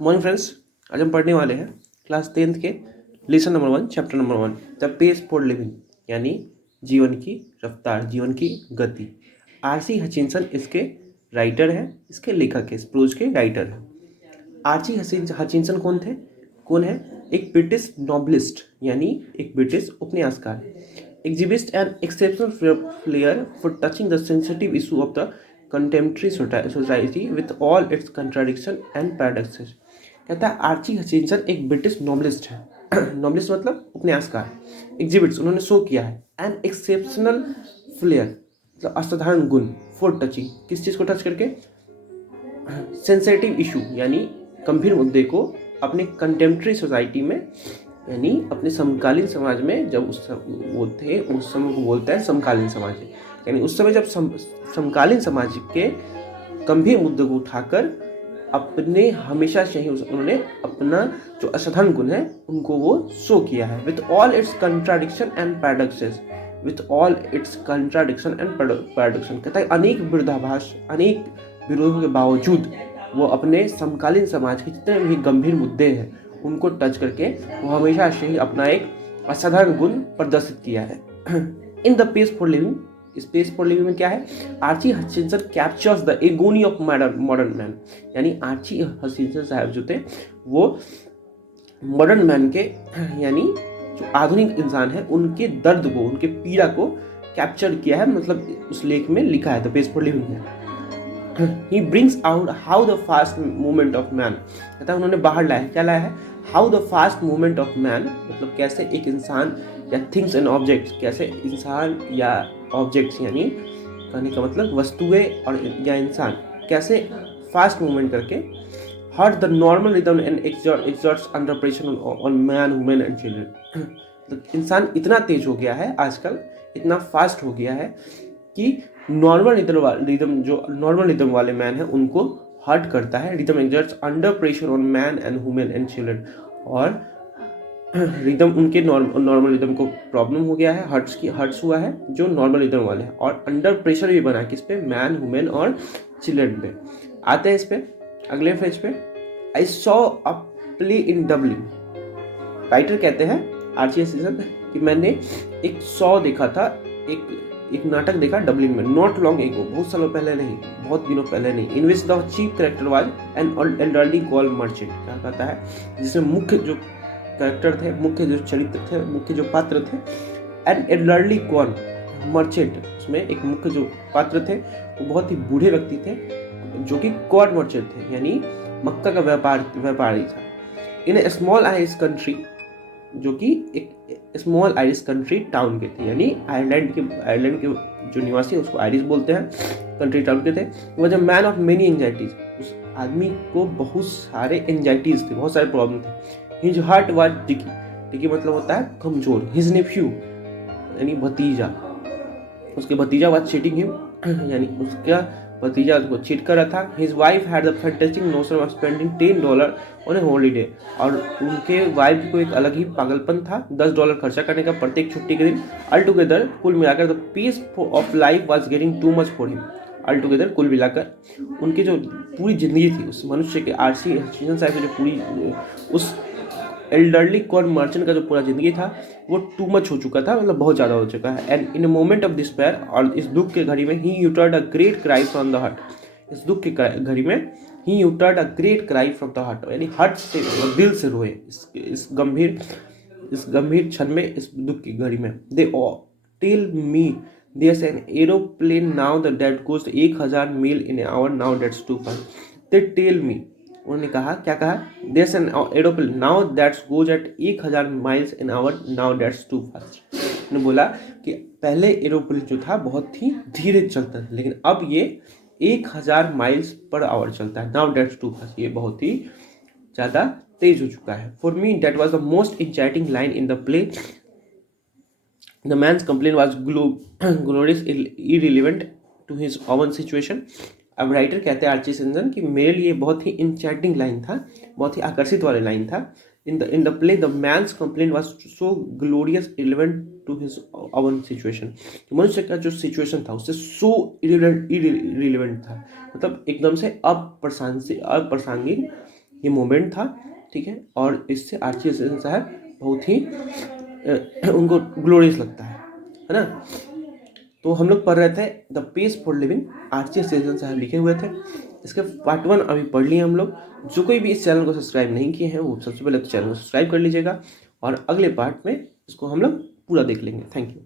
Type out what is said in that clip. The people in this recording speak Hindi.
मॉर्निंग फ्रेंड्स, आज हम पढ़ने वाले हैं क्लास 10th के lesson number 1 chapter number 1 the pace for living, यानी जीवन की रफ्तार, जीवन की गति। आरसी हचिंसन इसके राइटर हैं, इसके लेखक है, इस प्रोज के राइटर हैं। आरसी हचिंसन कौन है? एक ब्रिटिश नॉवलिस्ट, यानी एक ब्रिटिश उपन्यासकार, exhibits an exceptional flair for touching the sensitive issue of the contemporary society with all its contradiction and paradoxes। कहता है आर्ची हचिंसन एक ब्रिटिश नॉवलिस्ट है। नॉवलिस्ट मतलब उपन्यासकार। एग्जिबिट्स, उन्होंने शो किया है एन एक्सेप्शनल फ्लेयर, मतलब असाधारण गुण, फॉर टचिंग, किस चीज़ को टच करके? सेंसिटिव इशू, यानी गंभीर मुद्दे को अपने कंटेम्प्रेरी सोसाइटी में, यानी अपने समकालीन समाज में, जब उस समय को बोलते हैं समकालीन समाज, यानी उस समय जब समकालीन समाज के गंभीर मुद्दे को उठाकर अपने हमेशा से ही उन्होंने अपना जो असाधारण गुण है उनको वो शो किया है। With all its contradiction and paradoxes, with all its contradiction and paradoxes, कहता है अनेक विरोधाभास, अनेक विरोधों के बावजूद वो अपने समकालीन समाज के जितने भी गंभीर मुद्दे हैं उनको टच करके वो हमेशा से ही अपना एक असाधारण गुण प्रदर्शित किया है। In the pace for living, space for living में क्या है? Archie Hutchinson captures the agony of modern man, यानी आर्ची हचिंसन साहब जो थे वो मॉडर्न मैन के, यानी जो आधुनिक इंसान है उनके दर्द को, उनके पीड़ा को कैप्चर किया है, मतलब उस लेख में लिखा है द पेस फॉर लिविंग में। He brings out how the fast movement of man, कहता है उन्होंने बाहर लाया है, क्या लाया है? How the fast movement of man, मतलब कैसे एक इंसान या थिंग्स एंड ऑब्जेक्ट्स, कैसे इंसान या ऑब्जेक्ट्स, यानी कहने का मतलब वस्तुएं और या इंसान कैसे फास्ट मूवमेंट करके hurt the normal rhythm and exerts under pressure on man, women and children. इंसान इतना तेज हो गया है आजकल, इतना फास्ट हो गया है कि नॉर्मल रिदम वाले मैन हैं उनको हर्ट करता है। Rhythm exerts under pressure on man and women and children, और रिदम उनके नॉर्मल रिदम को प्रॉब्लम हो गया है, हर्ट्स हुआ है जो नॉर्मल रिदम वाले हैं, और अंडर प्रेशर भी बना है किस पे? मैन, वुमेन और चिल्ड्रन पे। आते हैं इस पे अगले पेज पे। I saw a play in Dublin, writer कहते हैं आर्ची हचिंसन कि मैंने एक शो देखा था, एक नाटक देखा डबलिन में, नॉट लॉन्ग एगो, बहुत सालों पहले नहीं, बहुत दिनों पहले नहीं, in which the chief character was an elderly gold merchant. क्या कहता है? जिसमें मुख्य जो कैरेक्टर थे, मुख्य जो चरित्र थे, मुख्य जो पात्र थे, एन एल्डरली गोल्ड मर्चेंट, उसमें एक मुख्य जो पात्र थे वो बहुत ही बूढ़े व्यक्ति थे जो कि कॉर्न मर्चेंट थे, यानी मक्का का व्यापारी था। इन ए स्मॉल आइरिश कंट्री, जो कि एक स्मॉल आयरिश कंट्री टाउन के थे, यानी आयरलैंड के जो निवासी हैं उसको आयरिश बोलते हैं, कंट्री टाउन के थे। Was a man of many anxieties, उस आदमी को बहुत सारे एंजाइटीज थे, बहुत सारे प्रॉब्लम थे। हिज हार्ट वाज डिकी मतलब होता है कमजोर। हिज नेफ्यू, यानी भतीजा, उसके भतीजा वाज चीटिंग हिम, यानी उसका भतीजा उसको चीट कर रहा था। His wife had the fantastic notion of spending $10 on A holiday, और उनके वाइफ को एक अलग ही पागलपन था $10 खर्चा करने का प्रत्येक छुट्टी के दिन। ऑल टुगेदर, कुल मिलाकर the peace of life was getting too much for him. All together, कुल मिलाकर उनकी जो पूरी जिंदगी थी, उस मनुष्य के, आरसी हचिंसन साहब की जो पूरी, उस एल्डरली कॉर्न मर्चेंट का जो पूरा जिंदगी था वो टू मच हो चुका था, मतलब बहुत ज़्यादा हो चुका है। And in a moment of despair, और इस दुख के घड़ी में, he uttered a great cry from the heart, इस दुख के घड़ी में he uttered a great cry from the heart, यानी हार्ट से, दिल से रोए इस गंभीर क्षण में, इस दुख की घड़ी में। They tell me there's an aeroplane now that goes 1000 mile in an hour, now that's too fast। they tell me, उन्होंने कहा, क्या कहा? there's an aeroplane now that goes at 1000 miles an hour, now that's too fast। उन्होंने बोला कि पहले एरोप्लेन जो था बहुत ही धीरे चलता था, लेकिन अब ये 1000 माइल्स पर आवर चलता है, now that's too fast, ये बहुत ही ज़्यादा तेज हो चुका है। for me that was the most exciting line in the play। The man's complaint was glorious irrelevant to his own situation। अब राइटर कहते हैं आर्ची हचिंसन कि मेरे लिए बहुत ही इंचार्टिंग लाइन था, बहुत ही आकर्षित वाली लाइन था। in the play the man's complaint was so glorious irrelevant to his own situation। मनुष्य का जो सिचुएशन था उससे so irrelevant था, मतलब एकदम से अप्रासंगिक ये मोमेंट था, ठीक है। और इससे आर्ची हचींसन साहब बहुत ही उनको ग्लोरियस लगता है ना। तो हम लोग पढ़ रहे थे the pace for living, Archie Hutchinson साहब लिखे हुए थे। इसके पार्ट 1 अभी पढ़ लिए हम लोग। जो कोई भी इस चैनल को सब्सक्राइब नहीं किए हैं वो सबसे पहले तो चैनल को सब्सक्राइब कर लीजिएगा, और अगले पार्ट में इसको हम लोग पूरा देख लेंगे। Thank you.